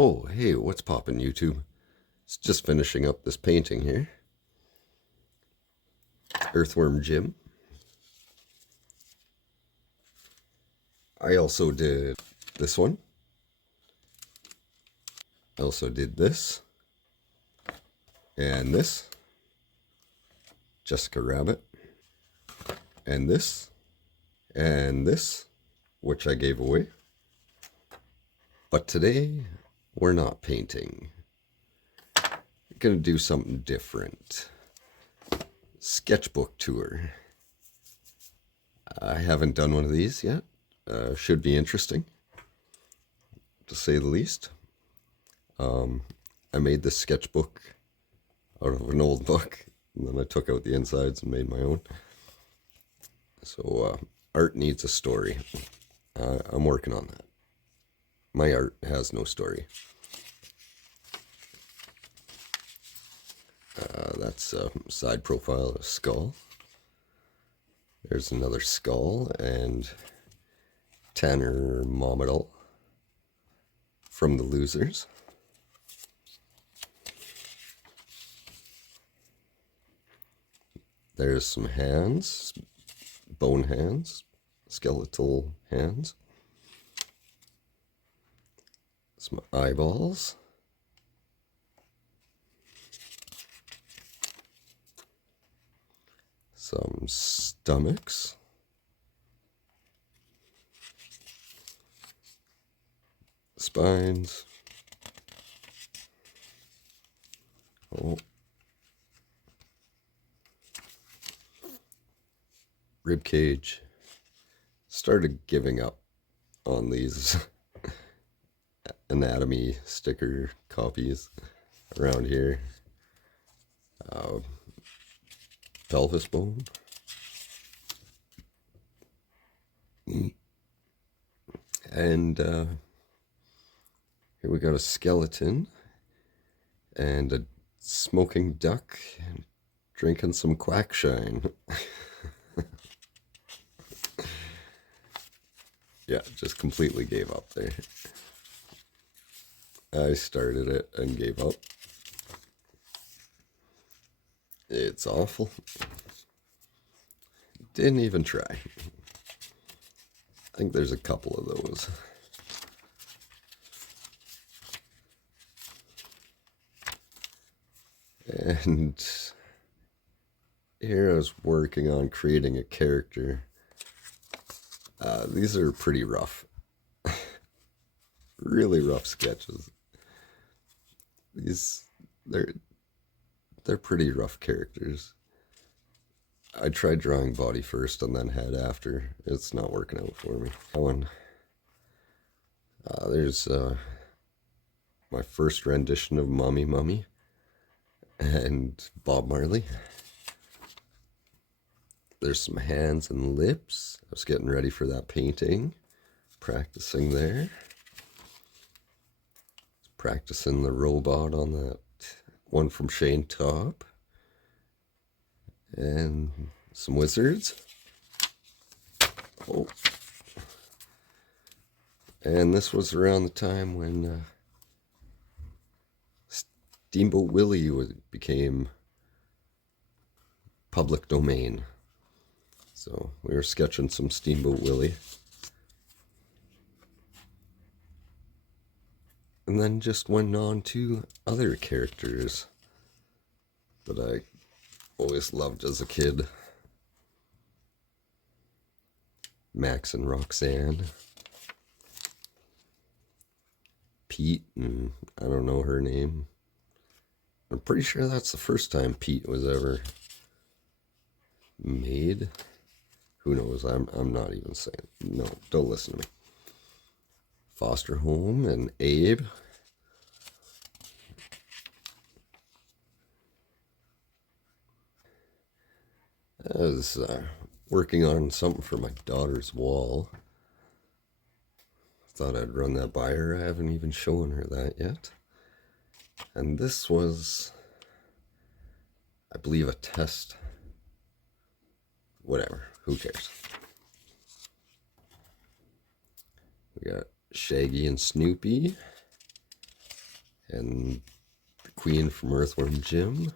Oh, hey, what's poppin', YouTube? It's just finishing up this painting here. Earthworm Jim. I also did this one. I also did this. And this. Jessica Rabbit. And this. And this, which I gave away. But today, we're not painting. We're gonna do something different. Sketchbook tour. I haven't done one of these yet. Should be interesting, to say the least. I made this sketchbook out of an old book, and then I took out the insides and made my own. So art needs a story. I'm working on that. My art has no story. That's a side profile of a skull. There's another skull and Tanner Momodal from The Losers. There's some hands, bone hands, skeletal hands. Some eyeballs. Some stomachs. Spines. Oh. Rib cage. Started giving up on these anatomy sticker copies around here. Pelvis bone. And here we got a skeleton and a smoking duck drinking some quackshine. Yeah, just completely gave up there. I started it and gave up. It's awful. Didn't even try. I think there's a couple of those. And here I was working on creating a character. These are pretty rough. Really rough sketches. They're pretty rough characters. I tried drawing body first and then head after. It's not working out for me. That one. There's my first rendition of Mommy Mummy and Bob Marley. There's some hands and lips. I was getting ready for that painting. Practicing there. Practicing the robot on that one from Shane Top. And some wizards. Oh. And this was around the time when Steamboat Willie became public domain. So we were sketching some Steamboat Willie. And then just went on to other characters that I always loved as a kid. Max and Roxanne. Pete, and I don't know her name. I'm pretty sure that's the first time Pete was ever made. Who knows? I'm not even saying. No, don't listen to me. Foster home and Abe. I was working on something for my daughter's wall. Thought I'd run that by her. I haven't even shown her that yet. And this was, I believe, a test. Whatever. Who cares? We got Shaggy and Snoopy. And the Queen from Earthworm Jim.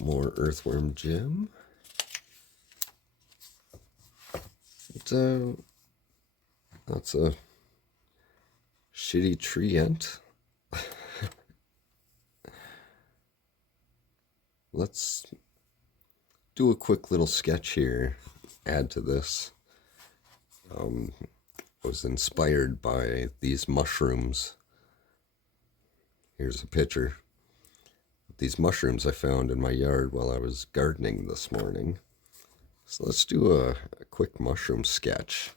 More Earthworm Jim. That's a shitty Treant. Let's do a quick little sketch here, add to this. I was inspired by these mushrooms. Here's a picture. These mushrooms I found in my yard while I was gardening this morning. So let's do a quick mushroom sketch.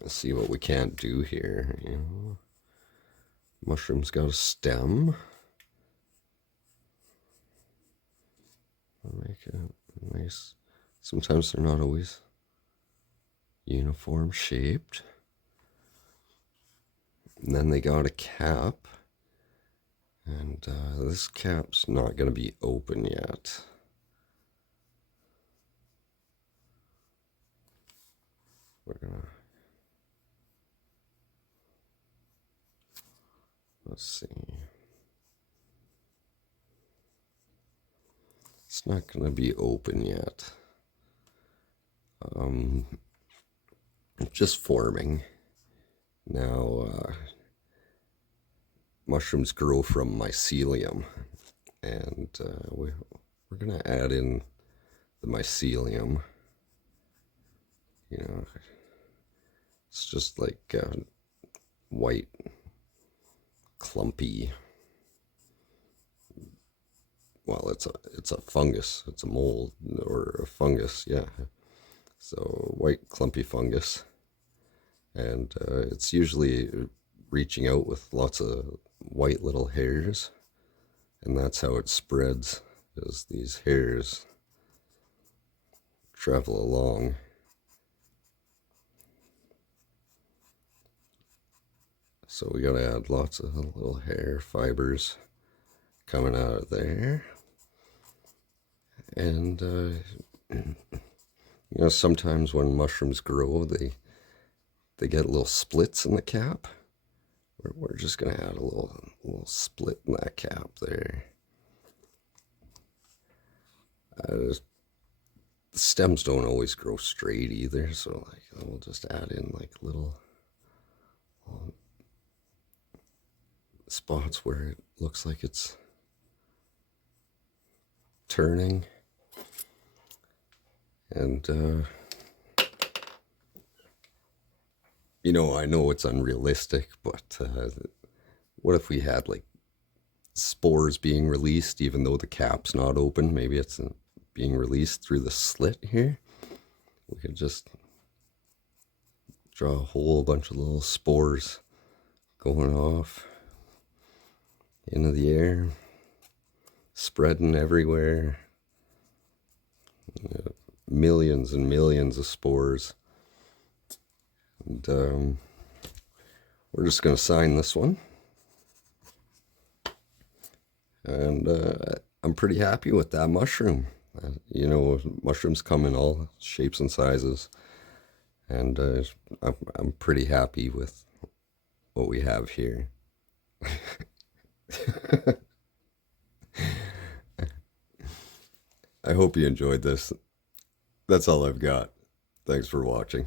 Let's see what we can't do here. You know, mushroom's got a stem. Make it nice. Sometimes they're not always uniform shaped. And then they got a cap. And this cap's not going to be open yet. We're going to... Let's see. It's not going to be open yet. Just forming. Now, mushrooms grow from mycelium, and we're going to add in the mycelium. You know, it's just like white, clumpy. Well, it's a fungus. It's a mold or a fungus, yeah. So white clumpy fungus, and it's usually reaching out with lots of white little hairs, and that's how it spreads, as these hairs travel along. So we gotta add lots of little hair fibers coming out of there. And you know, sometimes when mushrooms grow, they get little splits in the cap. We're just gonna add a little split in that cap there. The stems don't always grow straight either, so like we'll just add in like little spots where it looks like it's turning. And you know, I know it's unrealistic, but what if we had like spores being released even though the cap's not open? Maybe it's being released through the slit here. We could just draw a whole bunch of little spores going off into the air, spreading everywhere. Millions and millions of spores. And we're just going to sign this one. And I'm pretty happy with that mushroom. You know, mushrooms come in all shapes and sizes. And I'm pretty happy with what we have here. I hope you enjoyed this. That's all I've got. Thanks for watching.